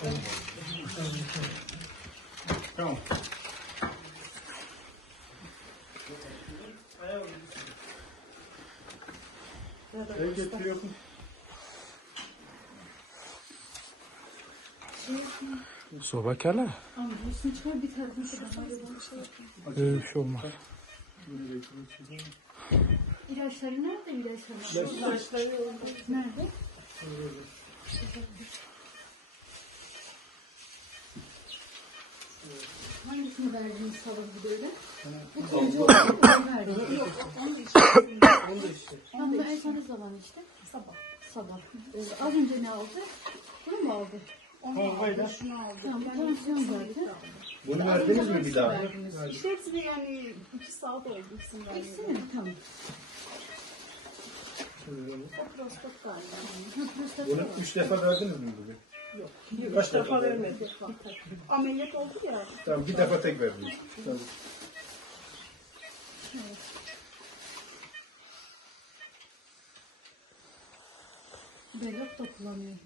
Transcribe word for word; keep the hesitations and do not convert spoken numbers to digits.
Tamam. Ne getiriyorsun? Soba kele. Ama üstüne çıkar bir tarafını şuradan. Öyle bir şey olmaz. İlaçları nerede ilaçları? İlaçları nerede? Hangisini verdiniz sabah böyle? Bu koca olanı verdiniz. Yok, onu da işte. Onu da işte. Tam da en son ne zaman işte? Sabah. Sabah. Ee, az önce ne aldı? Bunu mu aldı? Onu aldı, şunu aldı. Tamam, bu tansiyon zaten. Bunu verdiniz mi bir daha? İşte hepsini yani iki saat oldu ikisini vermeye. İkisi mi? Tamam. O prostat galiba. Ha, prostat Bunu var. üç defa verdiniz mi bugün? Yok. Kaç Üç defa defa verdiniz? vermedik. Ameliyat oldu ya. Tamam, bir defa tek verdiniz. Tamam. Berrak da kullanıyor.